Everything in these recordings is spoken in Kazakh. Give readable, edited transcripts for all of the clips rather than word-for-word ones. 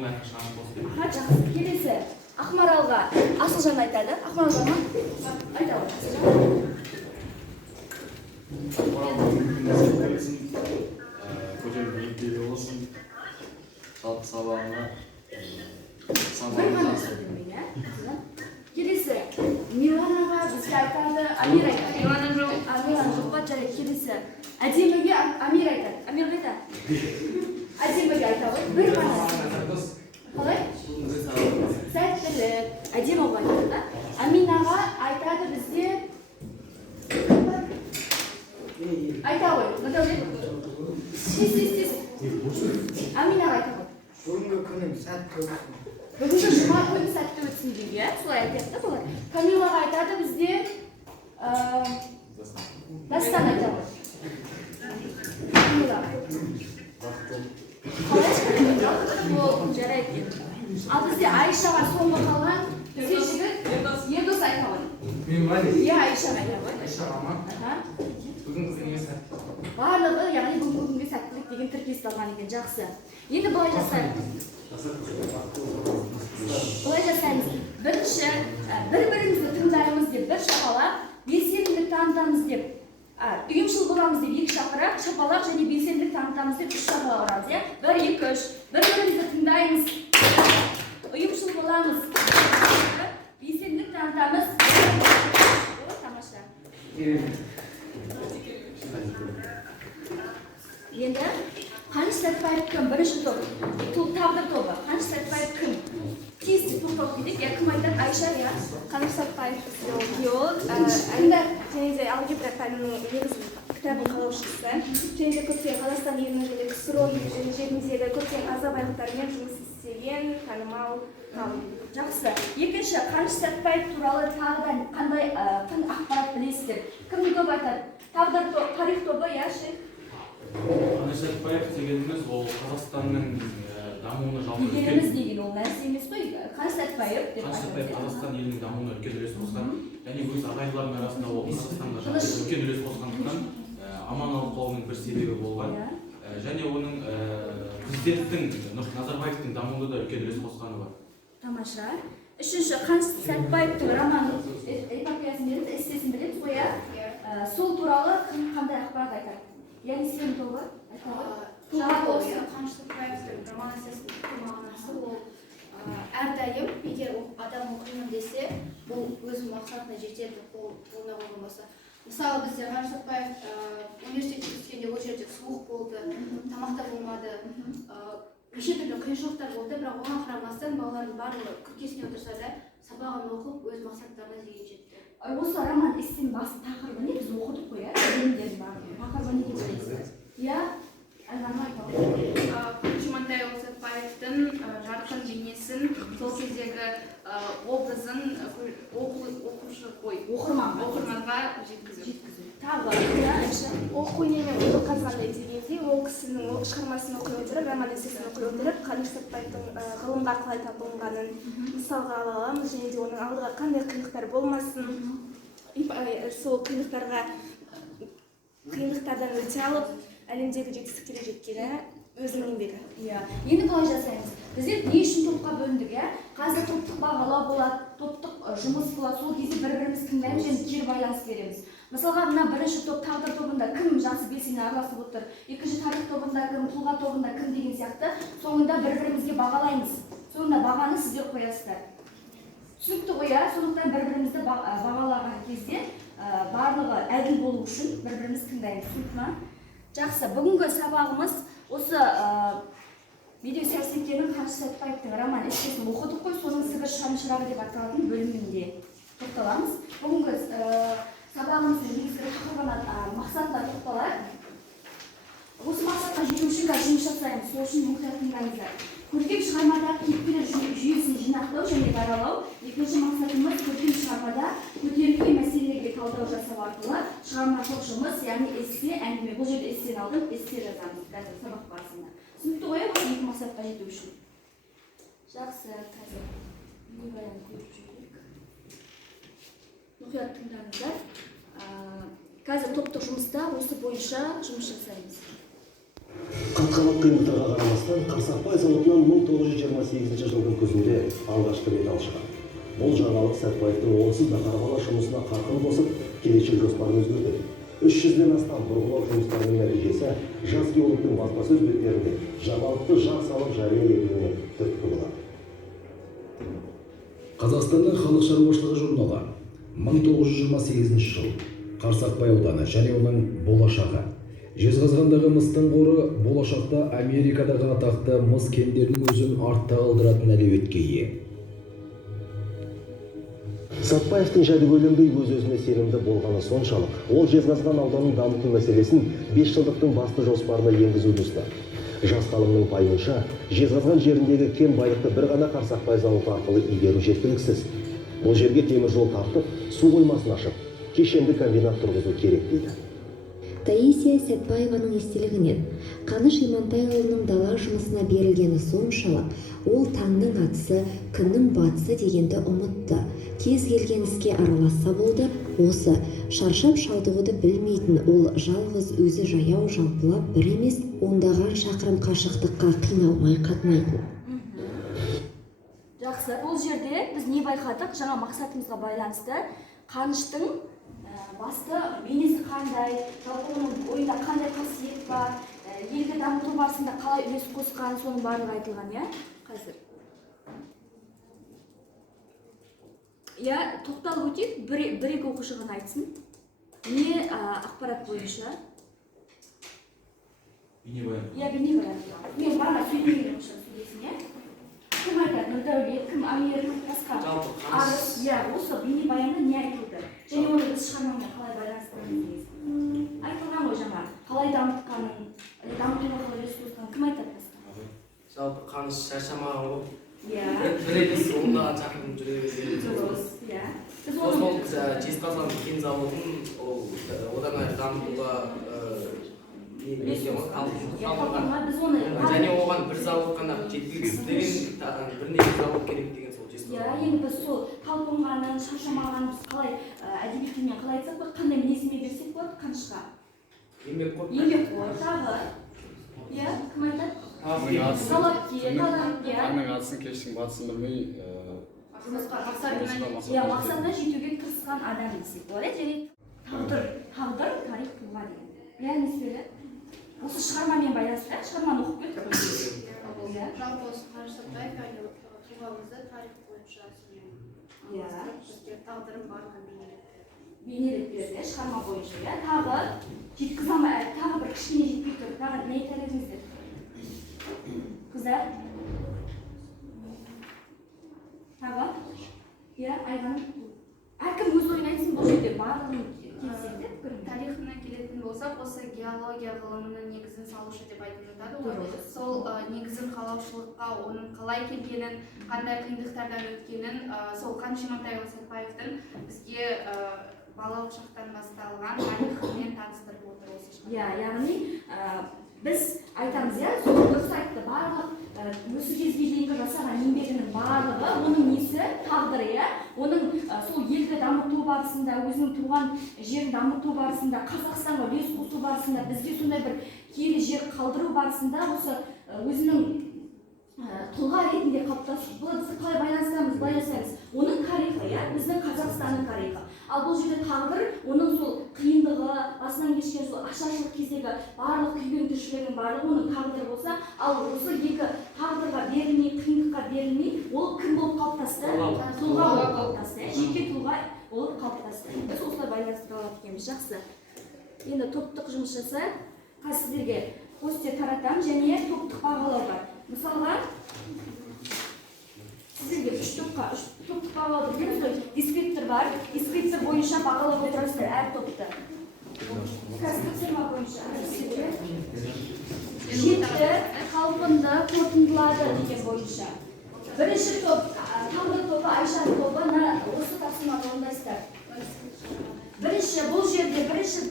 Жақсы, келесі Ақмаралға Асылжан айтады. Ақмаралға ма? Айта ғой, Асылжан. Жалпы сабағына келесі Миланаға бізге айтады, Амир айтады. Милана жоқ па, жарайды, келесі Әдеміге Амир айтады. Амир қайда? Әдеміге айтады. Бір ғана. Қалай? Сәттілік. Әдемі ғой айтады. Аминаға айтады бізде. Айта ғой. Тез. Аминаға айтады. Бүгінгі күнім сәтті өтсін. Бүгінгі жұма күні сәтті өтсін дейді, солай айтады да бұлар. Камилаға айтады бізде. Дастан айтады. Камилаға. Жарайды. Ал бізде Айшаға соңғы қалған жігіт Ердос айта ғой. Мен ба не? Иә, Айшаға айта ғой. Айшаға ма? Бүгінгі күнге сәтті. Барлығы, яғни бүгінгі сәттілік деген тіркесіп алған екен, жақсы. Енді былай жасаймыз. Бірінші, бір-бірімізді тыңдаймыз деп бір шапалақ, белсенділік танытамыз деп, ұйымшыл боламыз деп екі шапалақ және белсенділік танытамыз деп үш шапалақ ұрамыз, иә? 1, 2, 3. Бір-бірімізді тыңдаймыз, ұйымшыл боламыз, белсенділік танытамыз. Тамаша. Енді Қаныш Сәтбаев кім? Бірінші топ. Тағдыр тобы. Қаныш Сәтбаев кім? Тез тоқтап кетейік. Кім айтады? Айша, иә? Қаныш Сәтбаев биолог, және де алгебра пәнінің негізгі кітабын қалаушысы. Және де көптеген Қазақстан елінің және КСРО жеріндегі көптеген азабайлықтармен жұмыс істеген танымал ғалым. Жақсы. Екінші, Қаныш Сәтбаев туралы тағы да қандай тың ақпарат білесіздер? Кімді көп айтады? Тағдыр тарих тобы, иә, шейх? Қаныш Сәтбаев дегеніміз ол Қазақстанның дамуына жалпы дегеніміз деген ол нәрсе емес қой. Қаныш Сәтбаев деп Қаныш Сәтбаев Қазақстан елінің дамуына үлкен үлес қосқан және өз ағайындылардың арасында ол Қазақстанға үлкен үлес қосқандықтан Аман-Алып қауымының бір себебі болған және оның президенттің Назарбаевтың дамуында да үлкен үлес қосқаны бар. Тамаша. Үшінші, Қаныш Сәтбаевтың романның эпопеясын береміз, эссесін білеміз ғой, иә? Сол туралы қандай ақпарат айтады? Яғни сен тобы айтады. Қаныш Сәтбаевтың роман эссесінің мағынасы ол әрдайым егер адам оқимын десе, бұл өз мақсатына жетеді, қолына қойған болса. Мысалы, бізде Қаныш Сәтбаев университетке түскенде ол жерде суық болды, тамақта болмады, неше түрлі қиыншылықтар болды, бірақ оған қарамастан балалардың барлығы күркесіне отырса да сабағын оқып өз мақсаттарына дейін жетті. Осы роман эссенің басты тақырыбы не? Біз оқыдық қой, иә? Тақырыбы не деп ойлайсыз? Иә? Жұмантайұлы Сәтбаевтың жарқын бейнесін, сол кездегі образын оқырманға жеткізу. Тағы, Оқу немен ұлы қазғандай дегенде, ол кісінің шығармасын оқи отырып, роман эссесін оқи отырып, Қаныш Сәтбаевтың ғылымға қалай табылғанын мысалға ала аламыз, және де оның алдыға қандай қиындықтар болмасын, сол қиындықтардан өте алып, әлемдегі жетістіктерге жеткені өзінің еңбегі. Енді былай жасаймыз. Біздер не үшін топқа бөліндік, иә? Қазір топтық бағалау болады, топтық жұмыс болады, сол кезде бір-біріміз тыңдаймыз және кері байланыс береміз. Мысалға, мына бірінші топ тағдыр тобында кім жақсы белсене араласып отыр, екінші тарих тобында кім, тұлға тобында кім деген сияқты, соңында бір-бірімізге бағалаймыз. Соңында бағаны сіздер қоясыздар. Түсінікті ғой, сондықтан бір-бірімізді бағалаған кезде барлығы әділ болу үшін бір-біріміз тыңдаймыз. Түсінікті ма? Жақсы, бүгінгі сабағымыз осы Медеу Сәрсекенің Қаныш Сәтбаевтың роман эссесін оқыдық қой, соның Сібір шамшырағы деп аталатын бөлімінде тоқталамыз. Бүгінгі сабағымыздың негізгі тақырыбына мақсатына тоқталайық. Осы мақсатқа жету үшін жұмыс жасаймыз, сол үшін мұқият тыңдаңыздар. Көркем шығармадағы кейіпкерлер жүйесін жинақтау және даралау. Екінші мақсатымыз көркем шығармада көтерілген мәселелерге талдау жасау арқылы шығармашылық жұмыс, яғни эссе, әңгіме. Бұл жерде эссені алдым, эссе жазамыз қазір сабақ барысында. Түсінікті ғой, осы екі мақсатқа жету үшін. Жақсы, қазір бейнебаян көріп жүрейік. Мұқият тыңдаңыздар. Қазір топтық жұмыста осы бойынша жұмыс жасаймыз. Қат-қабат қиындықтарға қарамастан Қарсақбай зауытынан 1928 жылдың күзінде алғашқы бет алышқан. Бұл жаңалық Сәтбаевтың онсыз да қарбала жұмысына қарқын қосып, келешек жоспарын өзгертті. 300-ден астам бұрғылау жұмыстарының нәтижесі жас геологтың баспасөз беттерінде жаңалықты жар салып жария етуіне түрткі болады. Қазақстанның халық шаруашылығы журналы 1928 жыл Қарсақбай ауданы және оның болашағы. Жезқазғандағы мыстың қоры болашақта Америкадағы атақты мыс кендерінің өзін артта қалдыратын әлеуетке ие. Сәтбаевтың жәдігөйлемдей өз-өзіне сенімді болғаны соншалық, ол Жезқазған ауданын дамыту мәселесін 5 жылдықтың басты жоспарына енгізуді ұсынды. Жас ғалымның пайымынша, Жезқазған жеріндегі кен байлықты бір ғана Қарсақбай зауыты арқылы игеру жеткіліксіз. Бұл жерге темір жол тартып, су қоймасын ашып, кешенді комбинат тұрғызу керек дейді. Таисия Сәтбаеваның естелігінен Қаныш Имантайұлының дала жұмысына берілгені соншалық, ол таңның атысы, күннің батысы дегенді ұмытты. Кез келген іске араласса болды, осы шаршап шалдығуды білмейтін ол жалғыз өзі жаяу жалпылап бір емес, ондаған шақырым қашықтыққа қиналмай қатынайтын. Жақсы, бұл жерде біз не байқадық? Жаңа мақсатымызға байланысты Қаныштың басты бейнесі қандай, жалпы оның ойында қандай қасиет бар, елді дамыту барысында қалай үлес қосқан, соның барлығы айтылған, иә? Қазір. Я тоқталып өтейік, бір-екі оқушы ғана айтсын. Не ақпарат бойынша? Бейнебаян. Я бейнебаян. Мен бана сөйлемеген оқушы сөйлесін, иә? Кім айтады? Нұрдәулет, кім Амир, басқа? Арыс, иә, осы бейнебаянда не айтылды? Және оны біз шығармамен қалай байланыстырамыз? Айтылған ғой жаңа, қалай дамытқанын, дамытуға қалай үлес қосқанын кім айтады басқа? Жалпы Қаныш шаршамаған ғой. Иә. Бір емес ондаған шақырым жүре береді. Дұрыс, иә. Біз Сол оны Жезқазған кен зауытын одан әрі дамытуға және оған бір зауыт қана жеткіліксіз деген бірнеше зауыт керек деген сол Жезқазған. Иә, енді біз сол талпынғанын, шаршамағанын біз қалай әдеби тілмен қалай айтсақ болады, қандай мінезіме берсек болады Қанышқа? Еңбекқор. Еңбекқор, тағы. Иә, кім айтады? Талапкер, талапкер. Таңның атысын кештің батысын білмей, мақсатына жетуге тырысқан адам десек болады, және тағдыр, тарих, тұлға деген. Иә, несібелі? Осы шығармамен байланысты, шығарманы оқып кеттік. Жалпы осы Қаныш Сәтбаев тұлғамызды тарих бойынша бізге тағдырым бар бейнелеп берді, шығарма бойынша. Тағы жеткізе ма, тағы бір кішкене жетпей тұр, тағы не айтар едіңіздер? Қыздар? Тағы? Иә, айғаным. Әркім өз ойын айтсын, бұл жерде барлығын келсеңдер. Тарихына келетін болсақ, осы геология ғылымының негізін салушы деп айтып жатады ғой. Сол негізін қалаушылыққа, оның қалай келгенін, қандай қиындықтардан өткенін, сол Қаныш Имантайұлы Сәтбаевтың бізге балалық шақтан басталған тарихымен таныстырып отыр осы шығарма. Иә, яғни біз айтамыз, иә, сол дұрыс айтты, барлық осы кезге дейінгі жасаған еңбегінің барлығы, оның несі, тағдыры, иә, оның сол елді дамыту барысында, өзінің туған жерін дамыту барысында, Қазақстанға үлес қосу барысында, бізге сондай бір киелі жер қалдыру барысында, осы өзінің тұлға ретінде қалыптасып, бұл бізді қалай байланыстырамыз, былай жасаймыз. Оның тарихы, иә, біздің Қазақстанның тарихы. Ал бұл жерде тағдыр, оның сол қиындығы, басынан кешкен сол ашаршылық кездегі барлық күйген тіршілігінің барлығы оның тағдыры болса, ал осы екі тағдырға берілмей, қиындыққа берілмей, ол кім болып қалыптасты? Тұлға болып қалыптасты, жеке тұлға болып қалыптасты. Біз осылай байланыстыра алады екенбіз. Жақсы. Енді топтық жұмыс жасайық. Қазір сіздерге постер таратамын және топтық бағалау бар. Мысалға, сіздерге үш топтық бағалау береміз ғой. Дискриптор бар. Дискриптор бойынша бағалап отырасыздар әр топты. Қазір тема бойынша. Жетті, қалпынды, қорытындылады деген бойынша. Бірінші топ, тағдыр тобы, Айша тобы, осы тапсырманы орындайсыздар. Бұл жерде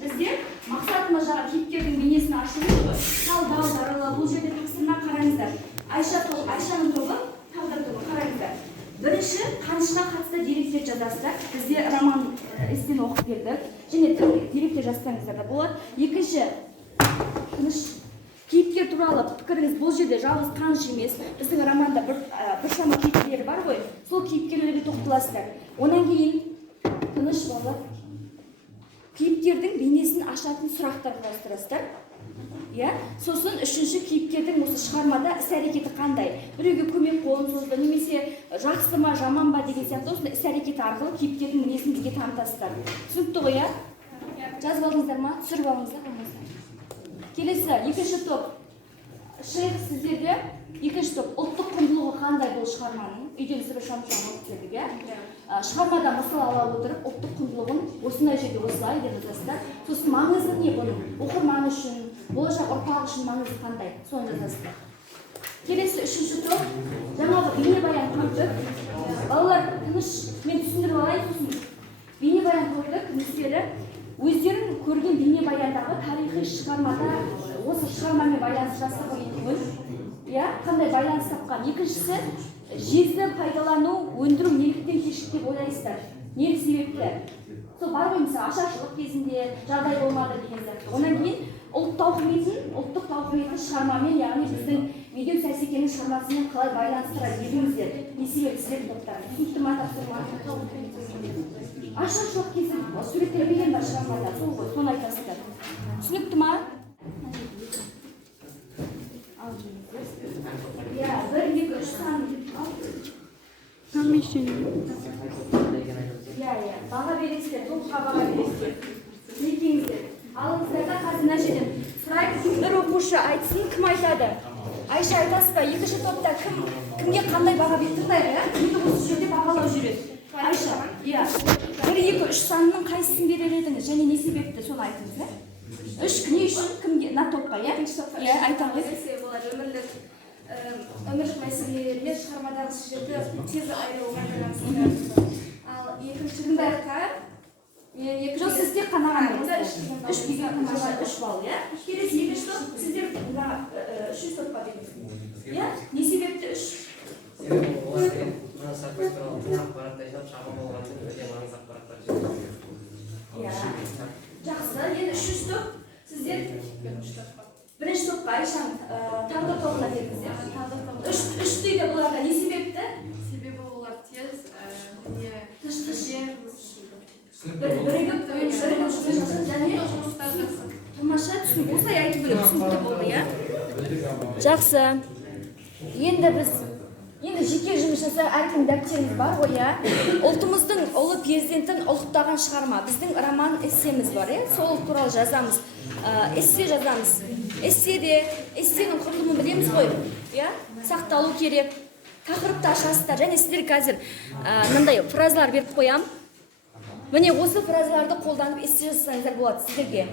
бізде мақсатымыз жаңа кейіпкердің бейнесін ашылу ғой. Салдар, бұл жерде тапсырма қараңыздар. Айшаның тобы, тағдыр тобы қараңыздар. Бірінші, Қанышқа қатысты деректер жазасыздар. Бізде роман эссені оқып бердік. Және деректер жазсаңыздар да болады. Екінші, Қаныш кейіпкер туралы пікіріңіз бұл жерде жалғыз қаныш емес, біздің романда біршама кейіпкерлер бар ғой, сол кейіпкерлерге тоқталасыздар. Онан кейін тыныш болып кейіпкердің бейнесін ашатын сұрақтар құрастырасыздар. Сосын үшінші кейіпкердің осы шығармада іс-әрекеті қандай? Біреуге көмек қолын созды, немесе жақсы ма, жаман ба деген сияқты осындай іс-әрекеті арқылы кейіпкердің мінезін бізге танытасыздар. Түсінікті ғой, жазып алдыңыздар ма? Түсіріп алыңыздар болмаса. Келесі, екінші топ. Шейх, сіздерге екінші топ. Ұлттық құндылығы қандай бұл шығарманың? Үйден сібір шам-шам алып келдік, шығармада мысал ала отырып, ұлттық құндылығын осындай жерде осылай деп жазасыздар. Сосын маңызы не бұның? Оқырман үшін, болашақ ұрпақ үшін маңызы қандай? Соны жазасыздар. Келесі үшінші топ. Жаңағы бейнебаян көрдік. Балалар тыныш, мен түсіндіріп алайын, сосын бейнебаян көрдік, мүсері өздерін көрген бейнебаяндағы тарихи шығармада осы шығармамен байланыс жасап өтуін, қандай байланыс тапқан. Екіншісі, жезді пайдалану, өндіру неліктен кешікті деп ойлайсыздар? Не себепті? Сол бар ғой, мысалы, ашаршылық кезінде жағдай болмады деген сияқты. Онан кейін ұлттық тауқыметін шығармамен, яғни біздің Медеу Сәрсекенің шығармасымен қалай байланыстыра беріңіздер? Не себепті сіздер топтар? Түсінікті ма, тапсырма? Ашаршылық кезінде суреттер берген бар шығармада, сол ғой, соны айтасыздар. Түсінікті ма? Бір, екі, үш сан. Баға бересіздер, топқа баға бересіздер. Некеңіздер. Алыңыздар да қазір мына жерден сұрайық, бір оқушы айтсын, кім айтады? Айша, айтасыз ба? Екінші топта кімге қандай баға бердіңдер? Енді осы жерде бағалау жүреді. Айша, бір, екі, үш санының қайсысын берер едіңіз және не себепті соны айтыңыз. Үш не үшін кімге? На топқа, айтамыз. Өмірлік мәселелермен шығармадағы сюжеті тез айыруға байланысты. Ал екінші Жоқ, сіз тек қана ғана үш деген қымаға үш бал, келесі екінші топ, сіздер үшінші топқа беріңіз. Не себепті үш? Жақсы, енді үшінші топ, сіздер бірінші топқа Айшаның тағдыр тобына беріңіздер. Үш дейді бұларға не себепті? Себебі олар тез Тамаша, түсінік, осылай айтып біліп түсінікті болды, Жақсы. Енді жеке жұмыс жасап, әркім дәптеріміз бар ғой, ұлтымыздың ұлы перзентін ұлықтаған шығарма. Біздің роман эссеміз бар, сол туралы жазамыз. Эссе жазамыз. Эссенің құрылымын білеміз ғой, сақталу керек. Тақырыпты ашасыздар, және сіздер қазір мындай фразалар беріп қоям. Міне осы фразаларды қолданып эссе жазсаңыздар болады сіздерге.